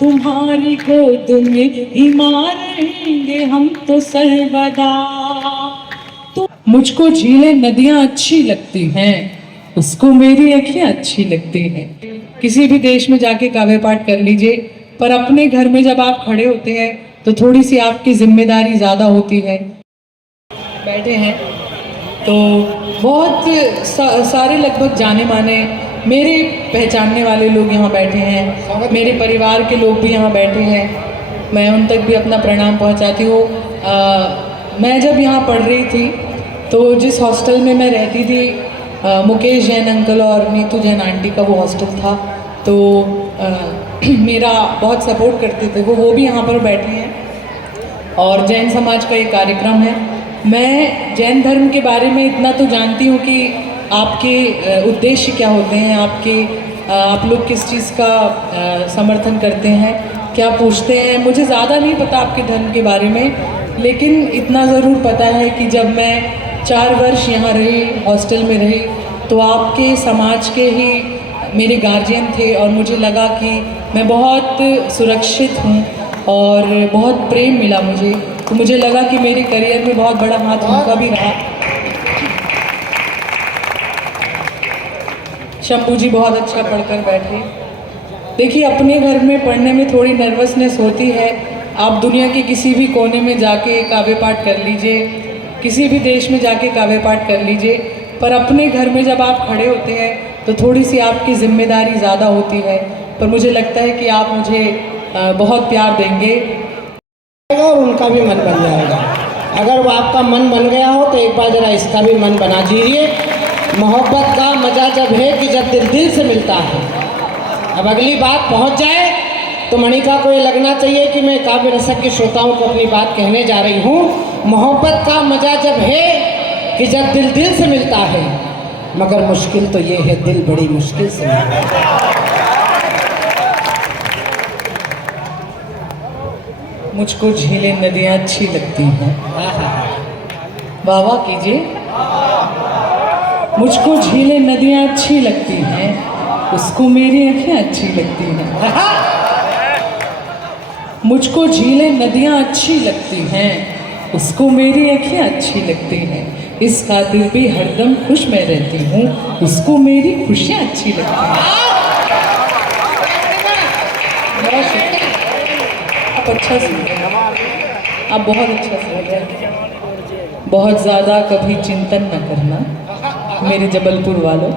तुम्हारी गोद में ही मारेंगे हम तो सर्वदा। तो मुझको झीलें नदियां अच्छी लगती हैं, उसको मेरी अखियां अच्छी लगती हैं। किसी भी देश में जाके काव्य पाठ कर लीजिए, पर अपने घर में जब आप खड़े होते हैं तो थोड़ी सी आपकी जिम्मेदारी ज़्यादा होती है। बैठे हैं तो बहुत सारे लगभग जाने माने मेरे पहचानने वाले लोग यहाँ बैठे हैं, मेरे परिवार के लोग भी यहाँ बैठे हैं। मैं उन तक भी अपना प्रणाम पहुँचाती हूँ। मैं जब यहाँ पढ़ रही थी तो जिस हॉस्टल में मैं रहती थी, मुकेश जैन अंकल और नीतू जैन आंटी का वो हॉस्टल था, तो मेरा बहुत सपोर्ट करते थे वो भी यहाँ पर बैठे हैं। और जैन समाज का एक कार्यक्रम है। मैं जैन धर्म के बारे में इतना तो जानती हूँ कि आपके उद्देश्य क्या होते हैं, आप लोग किस चीज़ का समर्थन करते हैं, क्या पूछते हैं। मुझे ज़्यादा नहीं पता आपके धर्म के बारे में, लेकिन इतना ज़रूर पता है कि जब मैं 4 वर्ष यहाँ रही, हॉस्टल में रही, तो आपके समाज के ही मेरे गार्जियन थे और मुझे लगा कि मैं बहुत सुरक्षित हूँ और बहुत प्रेम मिला मुझे। तो मुझे लगा कि मेरे करियर में बहुत बड़ा हाथ उनका भी रहा। शंभू जी बहुत अच्छा पढ़कर बैठे। देखिए, अपने घर में पढ़ने में थोड़ी नर्वसनेस होती है। आप दुनिया के किसी भी कोने में जाके काव्य पाठ कर लीजिए, किसी भी देश में जाके काव्य पाठ कर लीजिए, पर अपने घर में जब आप खड़े होते हैं तो थोड़ी सी आपकी जिम्मेदारी ज़्यादा होती है। पर मुझे लगता है कि आप मुझे बहुत प्यार देंगे और उनका भी मन बन जाएगा। अगर वो आपका मन बन गया हो तो एक बार ज़रा इसका भी मन बना दीजिए। मोहब्बत का मज़ा जब है कि जब दिल दिल से मिलता है। अब अगली बात पहुंच जाए तो मणिका को ये लगना चाहिए कि मैं काव्य रसक के श्रोताओं को अपनी बात कहने जा रही हूँ। मोहब्बत का मज़ा जब है कि जब दिल दिल से मिलता है, मगर मुश्किल तो ये है दिल बड़ी मुश्किल से मिलता है। मुझको झीलें नदियाँ अच्छी लगती हैं। वाह वाह कीजिए। मुझको झीलें नदियाँ अच्छी लगती हैं, उसको मेरी आँखें अच्छी लगती हैं। मुझको झीलें नदियाँ अच्छी लगती हैं, उसको मेरी आँखें अच्छी लगती हैं। इस खातिर भी हरदम खुश मैं रहती हूँ, उसको मेरी खुशियाँ अच्छी लगती हैं। आप अच्छा सुन रहे हैं, आप बहुत अच्छा सुन रहे हैं। बहुत ज़्यादा कभी चिंतन न करना मेरे जबलपुर वालों,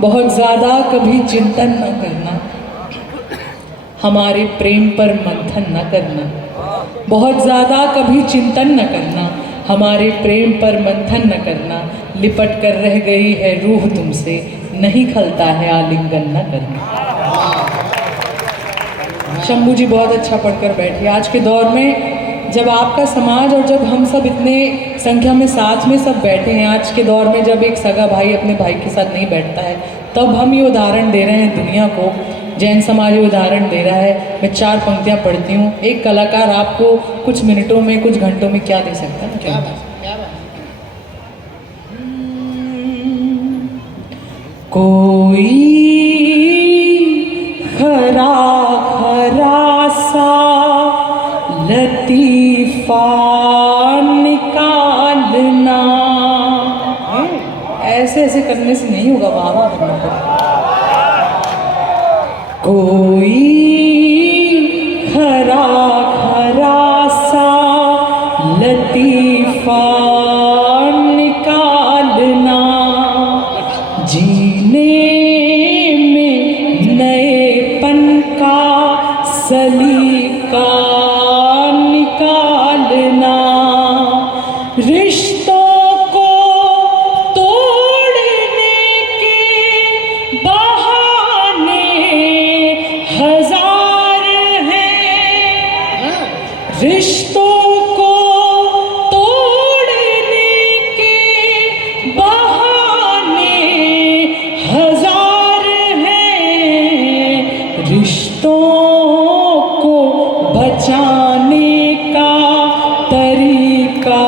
बहुत ज़्यादा कभी चिंतन न करना, हमारे प्रेम पर मंथन न करना। बहुत ज़्यादा कभी चिंतन न करना, हमारे प्रेम पर मंथन न करना। लिपट कर रह गई है रूह तुमसे, नहीं खलता है आलिंगन न करना। शंभू जी बहुत अच्छा पढ़कर बैठे। आज के दौर में जब आपका समाज और जब हम सब इतने संख्या में साथ में सब बैठे हैं, आज के दौर में जब एक सगा भाई अपने भाई के साथ नहीं बैठता है, तब हम ये उदाहरण दे रहे हैं दुनिया को। जैन समाज ये उदाहरण दे रहा है। मैं 4 पंक्तियाँ पढ़ती हूँ। एक कलाकार आपको कुछ मिनटों में, कुछ घंटों में क्या दे सकता है? क्या कोई खरा खरा सा लतीफ़ा निकालना। ऐसे ऐसे करने से नहीं होगा, वाह वाह करना पड़ेगा। कोई खरा खरा सा लतीफ़ा निकालना, जीने में नएपन का सलीका निकालना। रिश्तों को तोड़ने के बहाने हजार हैं। रिश्तों को तोड़ने के बहाने हजार हैं। रिश्तों को बचाने का तरीका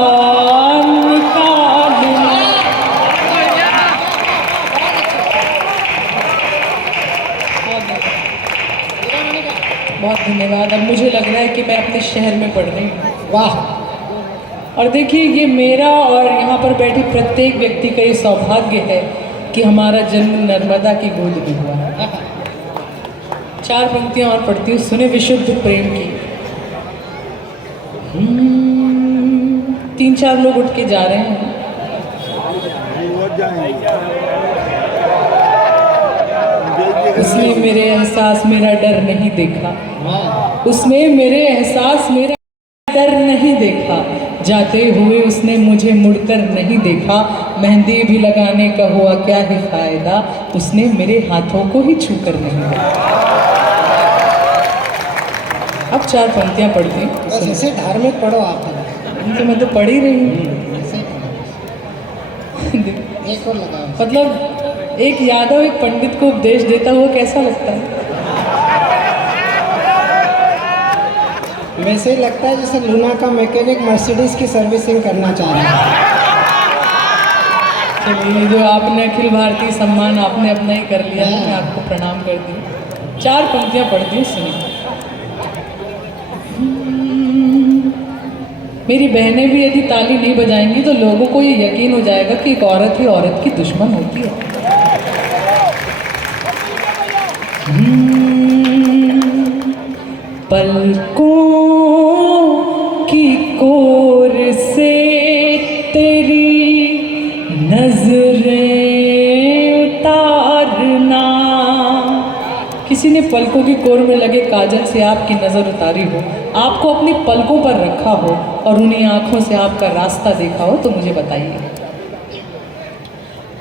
निकालना। बहुत धन्यवाद। अब मुझे लग रहा है कि मैं अपने शहर में पढ़ रही हूँ। वाह। और देखिए, ये मेरा और यहाँ पर बैठे प्रत्येक व्यक्ति का ये सौभाग्य है कि हमारा जन्म नर्मदा की गोद में हुआ है। 4 पंक्तियाँ और पढ़ती हूँ, सुने विशुद्ध प्रेम की। 3-4 लोग उठ के जा रहे हैं। उसने मेरे एहसास मेरा डर नहीं देखा, उसने मेरे एहसास मेरा डर नहीं देखा, जाते हुए उसने मुझे मुड़कर नहीं देखा, मेहंदी भी लगाने का हुआ क्या ही फायदा, उसने मेरे हाथों को ही छूकर नहीं देखा। अब 4 पंक्तियाँ पढ़ती हूँ। ऐसे धार्मिक पढ़ो आप। तो मैं तो पढ़ ही रही हूँ। एक और लगाओ। मतलब एक यादव एक पंडित को उपदेश देता हुआ कैसा लगता है? वैसे ही लगता है जैसे लूना का मैकेनिक मर्सिडीज की सर्विसिंग करना चाह रहा है। चलिए, जो आपने अखिल भारतीय सम्मान आपने अपना ही कर लिया है, मैं आपको प्रणाम करती हूँ। 4 पंक्तियाँ पढ़ती हूँ, सुनिए। मेरी बहनें भी यदि ताली नहीं बजाएंगी तो लोगों को ये यकीन हो जाएगा कि एक औरत ही औरत की दुश्मन होती है। पलकों की कोर से तेरी नजरें उतारना। किसी ने पलकों की कोर में लगे काजल से आपकी नज़र उतारी हो, आपको अपनी पलकों पर रखा हो और उन्हीं आँखों से आपका रास्ता देखा हो, तो मुझे बताइए।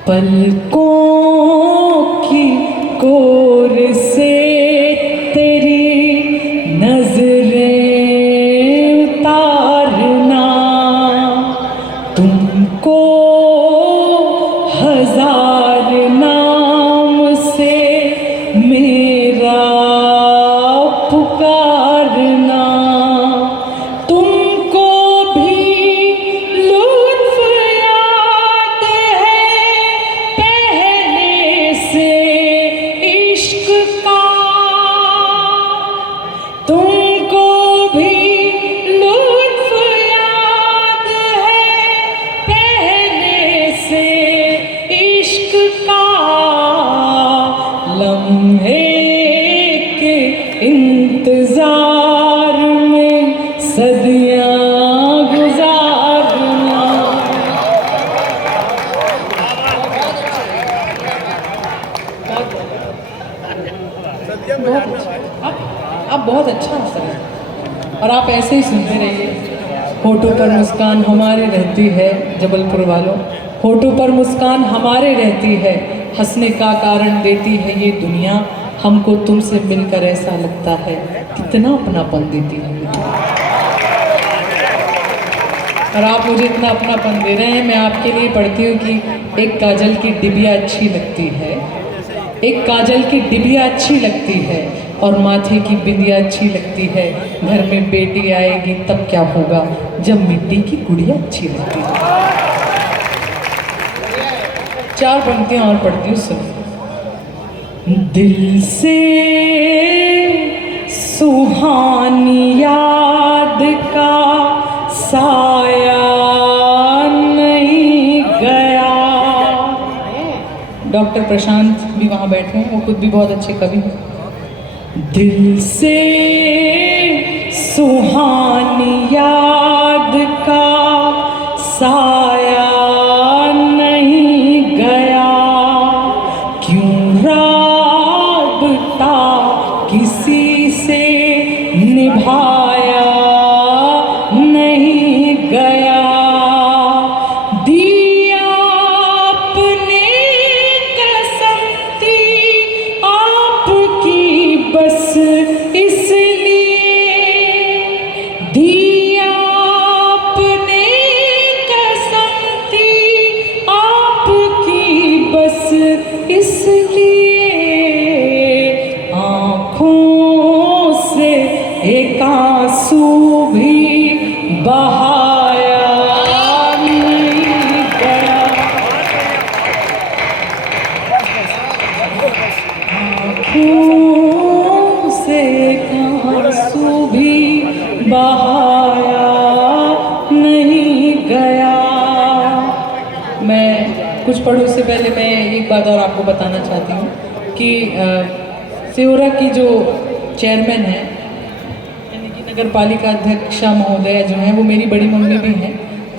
पलकों की कोर से तेरी नजरें उतारना, तुमको हजार नाम से मेरा पुकारना, तुमको भी लुत्फ याद है पहले से इश्क का, तुमको भी लुत्फ याद है पहले से इश्क का, लम्हे के इंतजार में सदियां गुजारना। आप बहुत अच्छा हंस रहे हैं और आप ऐसे ही सुनते रहिए। होठों पर मुस्कान हमारे रहती है, जबलपुर वालों, होठों पर मुस्कान हमारे रहती है, हंसने का कारण देती है ये दुनिया, हमको तुमसे मिलकर ऐसा लगता है कितना अपनापन देती है। और आप मुझे इतना अपनापन दे रहे हैं, मैं आपके लिए पढ़ती हूँ कि एक काजल की डिबिया अच्छी लगती है, एक काजल की डिबिया अच्छी लगती है और माथे की बिंदिया अच्छी लगती है, घर में बेटी आएगी तब क्या होगा जब मिट्टी की गुड़िया अच्छी लगती है। 4 पंक्तियां और पढ़ती हूँ, सुनो। दिल से सुहानी याद का साया नहीं गया। डॉक्टर प्रशांत भी वहाँ बैठे हैं, वो खुद भी बहुत अच्छे कवि हैं। दिल से सुहानी याद का साया नहीं गया, क्यों राबता किसी से निभाया नहीं गया, दिया आपने कसम थी आपकी बस इसलिए, दिया आपने कसम थी आपकी बस इसलिए, आँखों से एक आंसू भी बहाया नहीं गया, आँखों से एक बहाया नहीं गया। मैं कुछ पढ़ूं उससे पहले मैं एक बात और आपको बताना चाहती हूँ कि सेवरा की जो चेयरमैन है यानी कि नगर पालिका अध्यक्षा महोदया जो हैं वो मेरी बड़ी मम्मी भी हैं।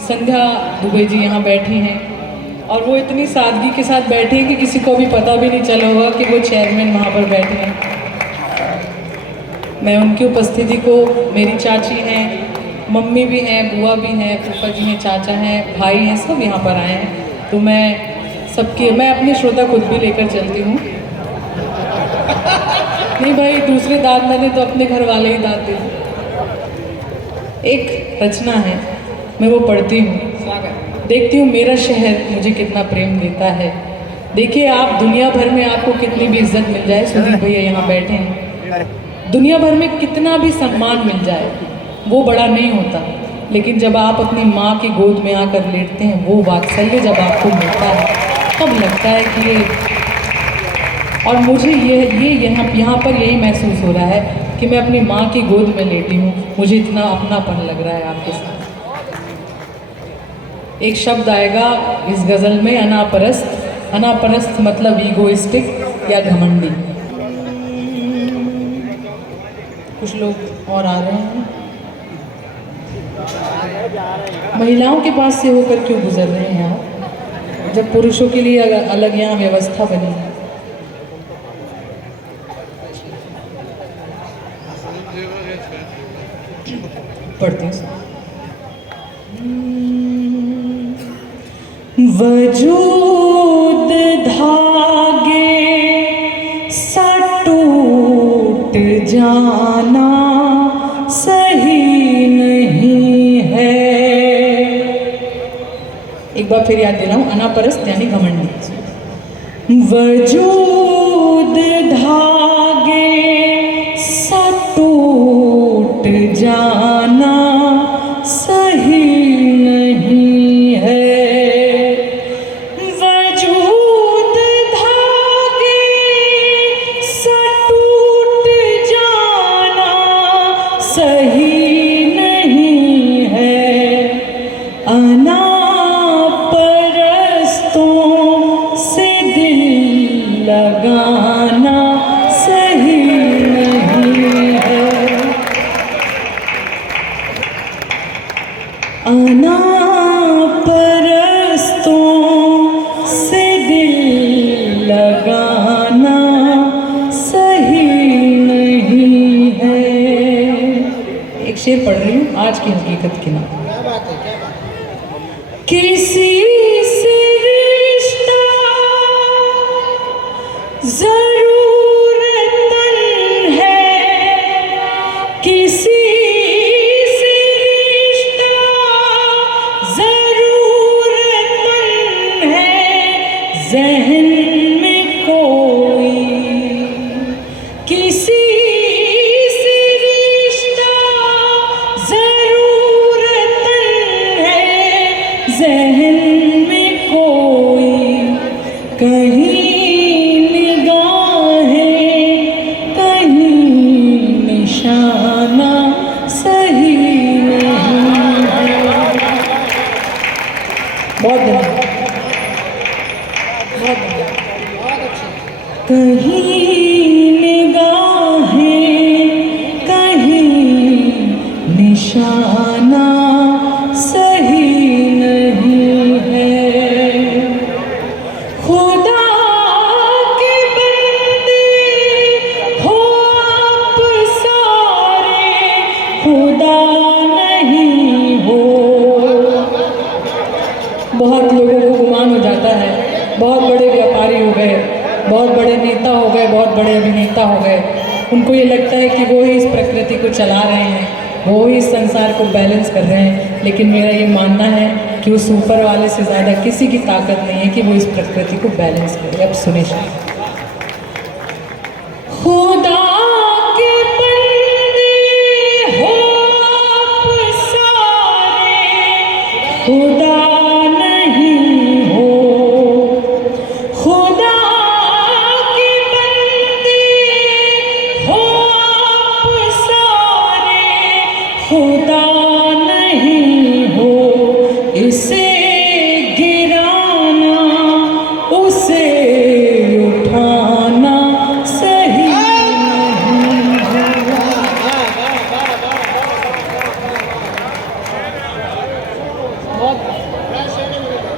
संध्या दुबे जी यहाँ बैठी हैं और वो इतनी सादगी के साथ बैठी हैं कि किसी को भी पता भी नहीं चला होगा कि वो चेयरमैन वहाँ पर बैठे हैं। मैं उनकी उपस्थिति को, मेरी चाची हैं, मम्मी भी हैं, बुआ भी हैं, फूफा जी हैं, चाचा हैं, भाई हैं, सब यहाँ पर आए हैं। तो मैं अपने श्रोता खुद भी लेकर चलती हूँ। नहीं भाई, दूसरे दाद मैंने तो अपने घर वाले ही दाद दिए। एक रचना है, मैं वो पढ़ती हूँ, देखती हूँ मेरा शहर मुझे कितना प्रेम देता है। देखिए आप, दुनिया भर में आपको कितनी भी इज्जत मिल जाए, सुदीप भैया यहाँ बैठे हैं, दुनिया भर में कितना भी सम्मान मिल जाए वो बड़ा नहीं होता, लेकिन जब आप अपनी माँ की गोद में आकर लेटते हैं, वो वात्सल्य जब आपको मिलता है तब लगता है कि ये, और मुझे ये यहाँ पर यही महसूस हो रहा है कि मैं अपनी माँ की गोद में लेटी हूँ, मुझे इतना अपनापन लग रहा है आपके साथ। एक शब्द आएगा इस गज़ल में, अनापरस्त। अनापरस्त मतलब ईगोइस्टिक या घमंडी। कुछ लोग और आ रहे हैं, महिलाओं के पास से होकर क्यों गुजर रहे हैं आप, जब पुरुषों के लिए अलग यहाँ व्यवस्था बनी है। पढ़ती हूँ। वजूद धागे सा टूट जाना सही नहीं है। एक बार फिर याद दिलाऊं, अनापरस्त यानी घमंडी। वजूद धागे सा टूट जाना सही नहीं है। वजूद धागे सा टूट जाना सही नहीं है। अनापरस्तों से दिल लगाना सही नहीं है। अनापरस्तों से दिल लगाना सही नहीं है। एक शेर पढ़ रही हूँ आज की हकीकत के नाम। क्या बात है, क्या बात है। किसी से रिश्ता ज़रूरतन है, किसी से रिश्ता ज़रूरतन है। ज़हन में कोई किसी से रिश्ता ज़रूरतन है। ज़हन में कोई कहीं निगाहें, कहीं निशाना सही नहीं है। बहुत धन्यवाद, बहुत धन्यवाद। बहुत अच्छी। कहीं निगाहें, कहीं निशाना सही नहीं है। खुदा के बंदे हो आप सारे, खुदा नहीं हो। बहुत लोगों को गुमान हो जाता है, बहुत बड़े व्यापारी हो गए, बहुत बड़े नेता हो गए, बहुत बड़े अभिनेता हो गए, उनको ये लगता है कि वो ही इस प्रकृति को चला रहे हैं, वो ही इस संसार को बैलेंस कर रहे हैं। लेकिन मेरा ये मानना है कि उस ऊपर वाले से ज़्यादा किसी की ताकत नहीं है कि वो इस प्रकृति को बैलेंस करे। अब सुने खुदा के बंदे हो आप सारे, खुदा नहीं हो। खुदा के बंदे हो आप सारे, खुदा नहीं हो इसे गिराना उसे उठाना सही नहीं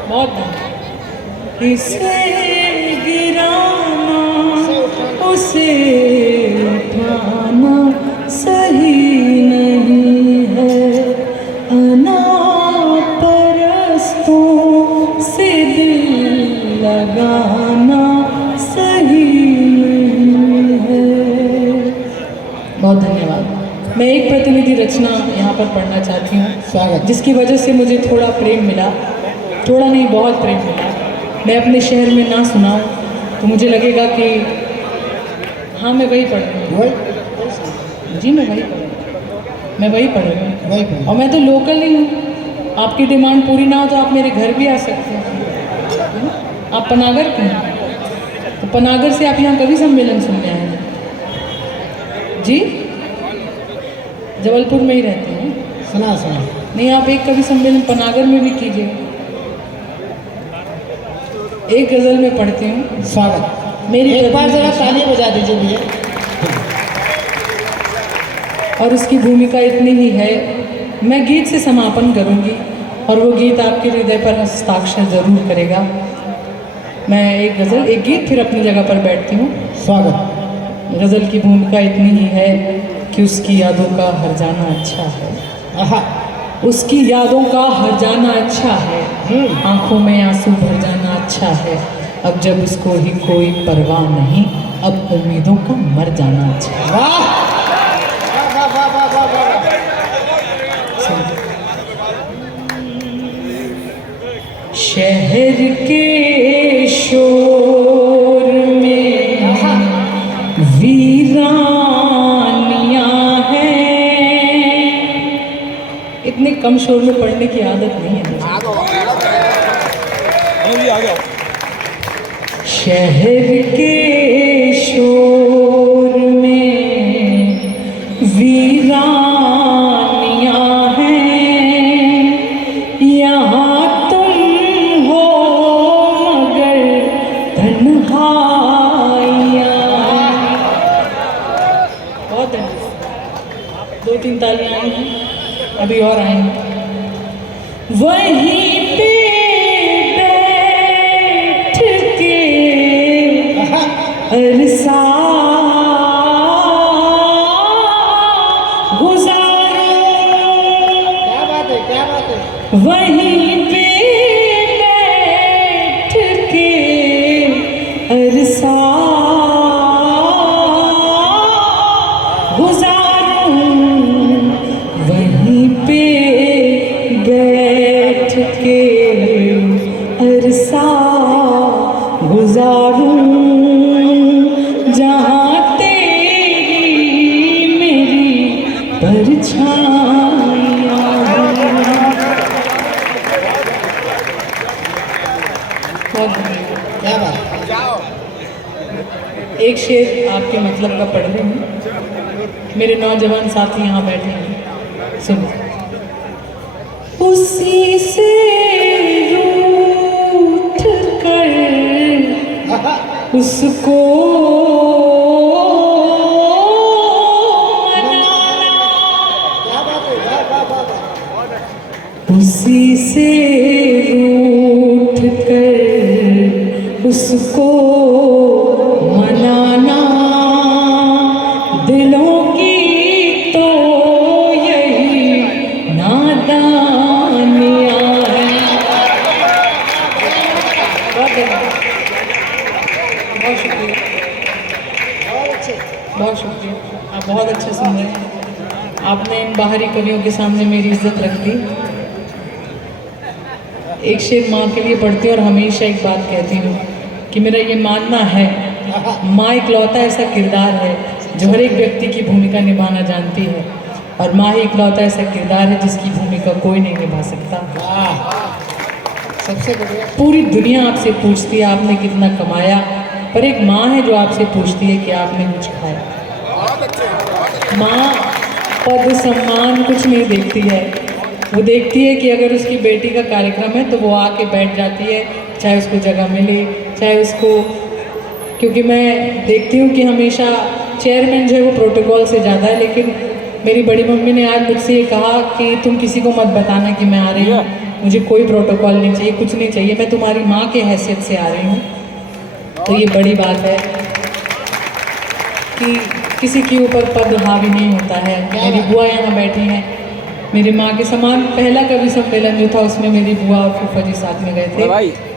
बहुत इसे गिराना उसे उठाना सही नहीं है अना परस्तों से दिल लगाना सही नहीं है। बहुत धन्यवाद। मैं एक प्रतिनिधि रचना यहाँ पर पढ़ना चाहती हूँ स्वागत। जिसकी वजह से मुझे थोड़ा प्रेम मिला, थोड़ा नहीं बहुत प्रेम मिला। मैं अपने शहर में ना सुनाऊँ तो मुझे लगेगा कि हाँ मैं वही पढ़ रही हूँ। जी मैं वही पढ़ रही हूँ और मैं तो लोकल ही हूँ। आपकी डिमांड पूरी ना हो तो आप मेरे घर भी आ सकते हैं। है ना? आप पनागर के हैं तो पनागर से आप यहाँ कभी सम्मेलन सुनने आए हैं? जी जबलपुर में ही रहते हैं। सुना नहीं आप एक कभी सम्मेलन पनागर में भी कीजिए। एक गज़ल में पढ़ती हूँ। स्वागत। मेरी एक बार जरा ताली बजा दीजिए भैया। और उसकी भूमिका इतनी ही है। मैं गीत से समापन करूंगी और वो गीत आपके हृदय पर हस्ताक्षर जरूर करेगा। मैं एक गज़ल एक गीत फिर अपनी जगह पर बैठती हूँ। स्वागत। गज़ल की भूमिका इतनी ही है कि उसकी यादों का हर जाना अच्छा है। आहा। उसकी यादों का हर जाना अच्छा है। आंखों में आंसू भर जाना अच्छा है। अब जब उसको ही कोई परवाह नहीं अब उम्मीदों का मर जाना अच्छा है। वाह वाह वाह वाह वाह वाह। शहर के शोर में वीरानियां हैं। इतने कम शोर में पढ़ने की आदत नहीं है मुझे। शहर के शोर में वीरानियां हैं। यहाँ तुम हो मगर तन्हाइयाँ हैं। बहुत है। 2-3 तालियां आई हैं अभी और आएंगी। वहीं पे अरसा गुजारो क्या बात है वहीं पे बैठ के अरसा गुजारो वहीं पे बैठ के अरसा गुजारूं जहाँ तेरी मेरी परछाइयाँ। क्या बात। एक शेर आपके मतलब का पढ़ रही हूँ। मेरे नौजवान साथी यहाँ बैठे हैं सुनो। उसी से रूठ कर उसको उसी से रूठ कर उसको मनाना दिलों की तो यही नादानियाँ हैं। बहुत शुक्रिया बहुत शुक्रिया। आप बहुत अच्छा सुन रहे हैं। आपने इन बाहरी कवियों के सामने मेरी इज्जत रख दी। एक शेर माँ के लिए पढ़ती हूँ और हमेशा एक बात कहती हूँ कि मेरा ये मानना है माँ इकलौता ऐसा किरदार है जो हर एक व्यक्ति की भूमिका निभाना जानती है और माँ ही इकलौता ऐसा किरदार है जिसकी भूमिका कोई नहीं निभा सकता। सबसे बढ़िया। पूरी दुनिया आपसे पूछती है आपने कितना कमाया, पर एक माँ है जो आपसे पूछती है कि आपने कुछ खाया। माँ पद सम्मान कुछ नहीं देखती है। वो देखती है कि अगर उसकी बेटी का कार्यक्रम है तो वो आके बैठ जाती है, चाहे उसको जगह मिले, चाहे उसको, क्योंकि मैं देखती हूँ कि हमेशा चेयरमैन जो है वो प्रोटोकॉल से ज़्यादा है। लेकिन मेरी बड़ी मम्मी ने आज मुझसे ये कहा कि तुम किसी को मत बताना कि मैं आ रही हूँ, मुझे कोई प्रोटोकॉल नहीं चाहिए, कुछ नहीं चाहिए, मैं तुम्हारी माँ के हैसियत से आ रही हूँ। तो ये बड़ी बात है कि किसी के ऊपर पद हावी नहीं होता है। मेरी बुआ यहाँ बैठी हैं, मेरी माँ के समान। पहला कवि सम्मेलन जो था उसमें मेरी बुआ और फूफा जी साथ में गए थे।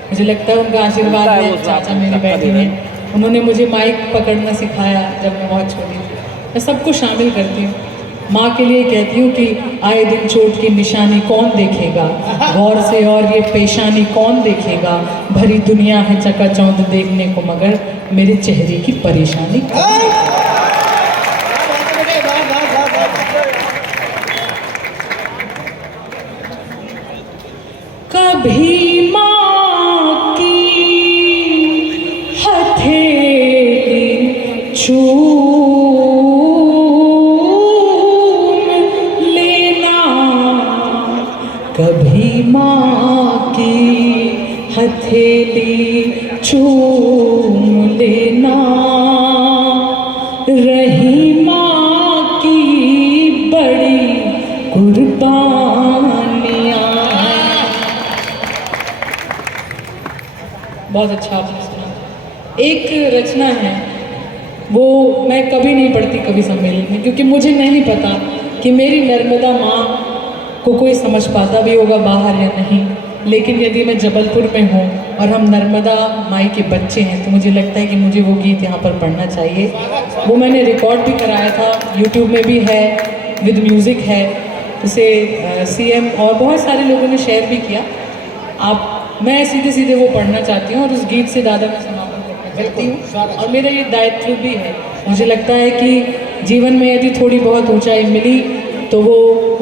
मुझे लगता है उनका आशीर्वाद है। चाचा मेरी बैठी हैं, उन्होंने मुझे माइक पकड़ना सिखाया जब मैं बहुत छोटी थी। मैं सबको शामिल करती हूँ। माँ के लिए कहती हूँ कि आए दिन चोट की निशानी कौन देखेगा, गौर से और ये पेशानी कौन देखेगा, भरी दुनिया है चकाचौंध देखने को मगर मेरे चेहरे की परेशानी। कभी माँ की हथेली चूम लेना, कभी माँ की हथेली चूम लेना, रही माँ की बड़ी कुर्बानियाँ। बहुत अच्छा आपने सुना। एक रचना है, वो मैं कभी नहीं पढ़ती कवि सम्मेलन में, क्योंकि मुझे नहीं पता कि मेरी नर्मदा माँ को कोई समझ पाता भी होगा बाहर या नहीं। लेकिन यदि मैं जबलपुर में हूँ और हम नर्मदा माई के बच्चे हैं तो मुझे लगता है कि मुझे वो गीत यहाँ पर पढ़ना चाहिए। वो मैंने रिकॉर्ड भी कराया था, यूट्यूब में भी है, विद म्यूज़िक है। उसे सीएम और बहुत सारे लोगों ने शेयर भी किया। मैं सीधे सीधे वो पढ़ना चाहती हूँ और उस गीत से दादा मैं समापन करना चाहती हूँ। और मेरा ये दायित्व भी है। मुझे लगता है कि जीवन में यदि थोड़ी बहुत ऊंचाई मिली तो वो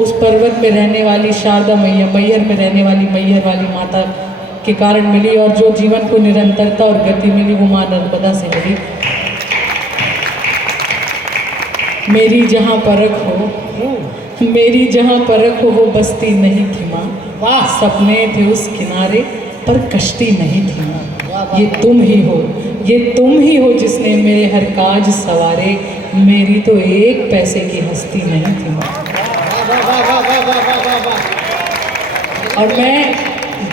उस पर्वत में रहने वाली शारदा मैया, मैहर में रहने वाली मैहर वाली माता के कारण मिली, और जो जीवन को निरंतरता और गति मिली वो माँ नर्मदा से मिली। मेरी जहाँ परख हो, मेरी जहाँ परख हो वो बस्ती नहीं थी माँ, सपने थे उस किनारे पर कश्ती नहीं थी माँ। ये तुम ही हो, ये तुम ही हो जिसने मेरे हर काज सवारे, मेरी तो एक पैसे की हस्ती नहीं थी माँ। और मैं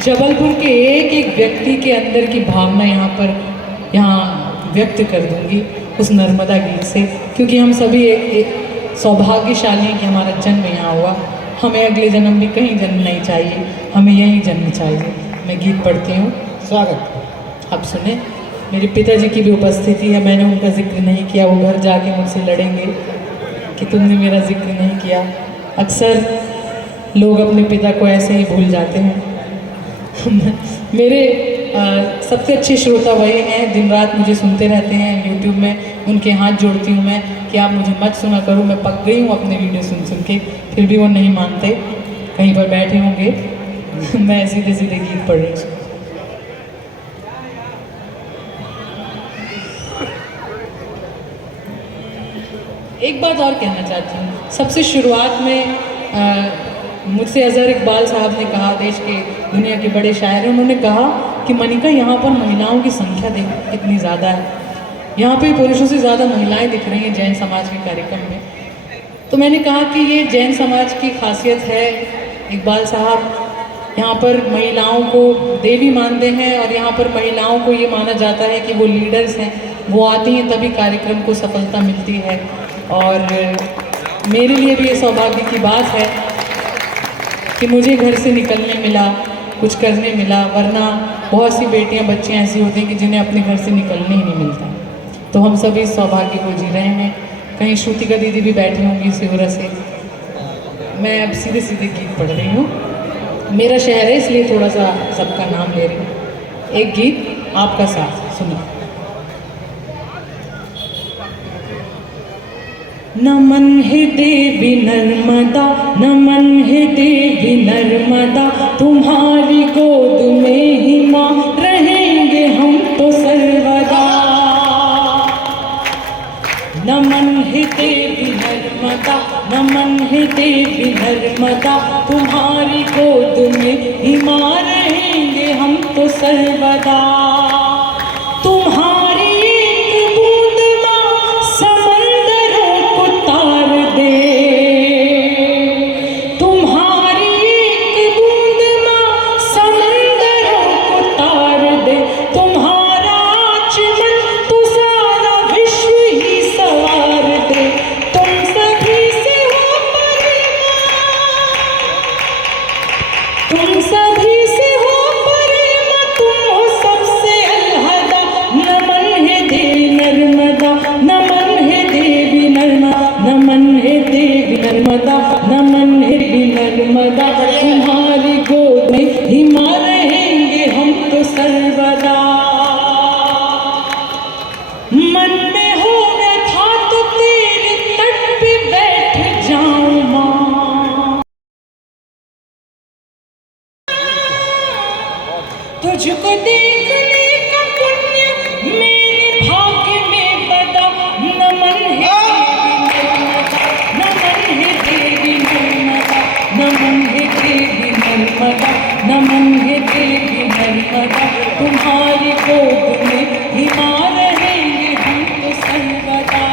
जबलपुर के एक एक व्यक्ति के अंदर की भावना यहाँ व्यक्त कर दूंगी उस नर्मदा गीत से, क्योंकि हम सभी एक सौभाग्यशाली हैं कि हमारा जन्म यहाँ हुआ। हमें अगले जन्म भी कहीं जन्म नहीं चाहिए, हमें यहीं जन्म चाहिए। मैं गीत पढ़ती हूँ। स्वागत। आप सुने। मेरे पिताजी की भी उपस्थिति है, मैंने उनका जिक्र नहीं किया। वो घर जाके मुझसे लड़ेंगे कि तुमने मेरा जिक्र नहीं किया। अक्सर लोग अपने पिता को ऐसे ही भूल जाते हैं। मेरे सबसे अच्छे श्रोता वही हैं, दिन रात मुझे सुनते रहते हैं यूट्यूब में। उनके हाथ जोड़ती हूँ मैं कि आप मुझे मत सुना करो, मैं पक गई हूँ अपने वीडियो सुन सुन के। फिर भी वो नहीं मानते, कहीं पर बैठे होंगे। मैं सीधे सीधे गीत पढ़ रही हूँ। एक बात और कहना चाहती हूँ। सबसे शुरुआत में मुझसे अज़हर इकबाल साहब ने कहा, देश के दुनिया के बड़े शायर हैं, उन्होंने कहा कि मनिका यहाँ पर महिलाओं की संख्या देख कितनी ज़्यादा है, यहाँ पे पुरुषों से ज़्यादा महिलाएं दिख रही हैं जैन समाज के कार्यक्रम में। तो मैंने कहा कि ये जैन समाज की खासियत है इकबाल साहब, यहाँ पर महिलाओं को देवी मानते हैं और यहाँ पर महिलाओं को ये माना जाता है कि वो लीडर्स हैं, वो आती हैं तभी कार्यक्रम को सफलता मिलती है। और मेरे लिए भी ये सौभाग्य की बात है कि मुझे घर से निकलने मिला, कुछ करने मिला, वरना बहुत सी बेटियां बच्चियां ऐसी होती हैं कि जिन्हें अपने घर से निकलने ही नहीं मिलता। तो हम सभी इस सौभाग्य को जी रहे हैं। कहीं श्रुतिका दीदी भी बैठी होंगी सिवरा से। मैं अब सीधे सीधे गीत पढ़ रही हूँ। मेरा शहर है इसलिए थोड़ा सा सबका नाम ले रही हूँ। एक गीत आपका साथ सुनो। नमन है देवी नर्मदा, नमन है देवी नर्मदा, तुम्हारी गोद में ही माँ रहेंगे हम तो सर्वदा। नमन है देवी नर्मदा, नमन है देवी नर्मदा, तुम्हारी गोद में ही मां रहेंगे हम तो सर्वदा। तुम्हारी एक बूंद मां समंदरों को तार दे, तुम्हारी एक बूंद मां समंदरों को तार दे। तुम्हारा आचमन तो सारा विश्व ही सवार दे। तुम सभी से हो परे मां, तुम सभी से हो परे मां, तुम हो सबसे अलहदा। नमन है देवी नर्मदा, नमन है देवी नर्मदा, नमन है देवी नर्मदा, नमन है देवी नर्मदा। तुम्हारी गोद में ही मां रहेंगे हम तो सर्वदा। मन में हो व्यथा तो तेरे तट पे बैठ जाऊं मां, तुझको देखने का पुण्य मेरे भाग्य में बदा। नमन है देवी नर्मदा, नमन है देवी नर्मदा, नमन है देवी नर्मदा। तुम्हारी गोद में ही मां रहेंगे हम तो सर्वदा।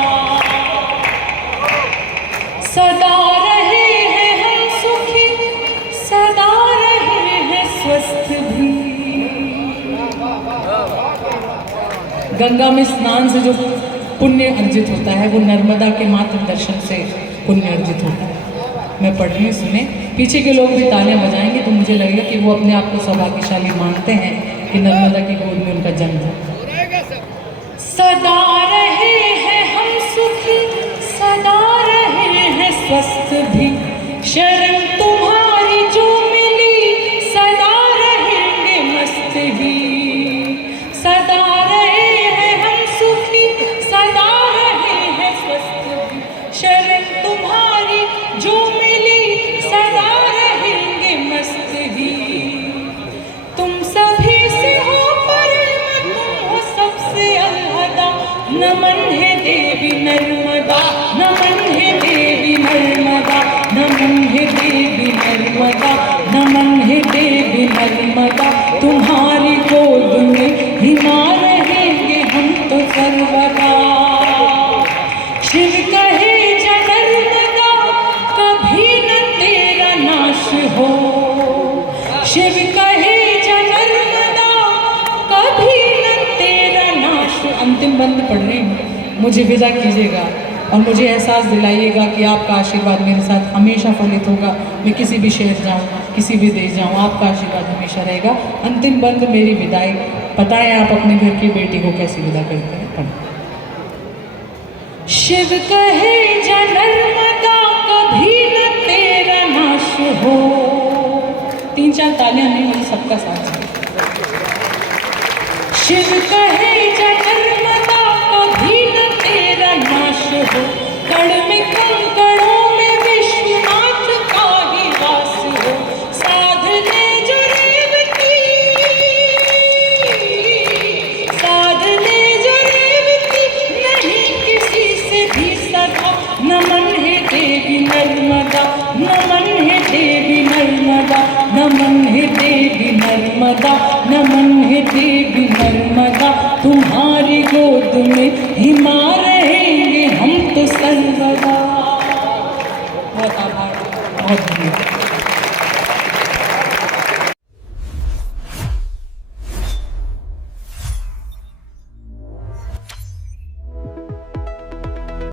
सदा रहे हैं हम सुखी, सदा रहे हैं स्वस्थ भी। गंगा में स्नान से जो पुण्य अर्जित होता है वो नर्मदा के मात्र दर्शन से पुण्य अर्जित होता है। मैं पढ़ रही हूँ, सुने। पीछे के लोग भी तालियां बजाएंगे तो मुझे लगेगा कि वो अपने आप को सौभाग्यशाली मानते हैं कि नर्मदा की गोद में उनका जन्म था। सदा रहे हैं हम सुखी, सदा रहे हैं स्वस्थ भी। शरण तुम्हारी जो मिली, सदा रहेंगे मस्त भी। सदा रहे हैं हम सुखी, सदा रहे हैं स्वस्थ भी। शरण तुम्हारी जो मिली, सदा रहेंगे मस्त भी। तुम सभी से हो परे मां, तुम हो सबसे अलहदा। नमन है देवी नर्मदा, नमन है देवी नर्मदा, नमन है देवी नर्मदा, नमन है देवी नर्मदा। तुम्हारी गोद में ही मां रहेंगे हम तो सर्वदा। शिव कहे जब नर्मदा, कभी न तेरा नाश हो। शिव कहे जब नर्मदा, कभी न तेरा नाश। अंतिम बंद पढ़ रही हूँ, मुझे विदा कीजिएगा और मुझे एहसास दिलाइएगा कि आपका आशीर्वाद मेरे साथ हमेशा फलित होगा। मैं किसी भी शहर जाऊँ, किसी भी देश जाऊँ, आपका आशीर्वाद हमेशा रहेगा। अंतिम बंद मेरी विदाई। पता है आप अपने घर की बेटी को कैसे विदा करते हैं? पढ़ो। शिव कहे जा नर्मदा, कभी न तेरा नाश हो। 3-4 तालियां नहीं, मुझे सबका साथ चाहिए। शिव कहे जा नर्मदा, कभी न तेरा नाश हो। कण में कंकड़ों में विश्वनाथ का ही वास हो। साधने जो रेवती, साधने जो रेवती, नहीं किसी से भी सदा। नमन है देवी नर्मदा, नमन है देवी नर्मदा, नमन है देवी नर्मदा, नमन है देवी नर्मदा। तुम्हारी गोद में ही मां रहेंगे हम तो सर्वदा। बहुत आभार, बहुत धन्यवाद।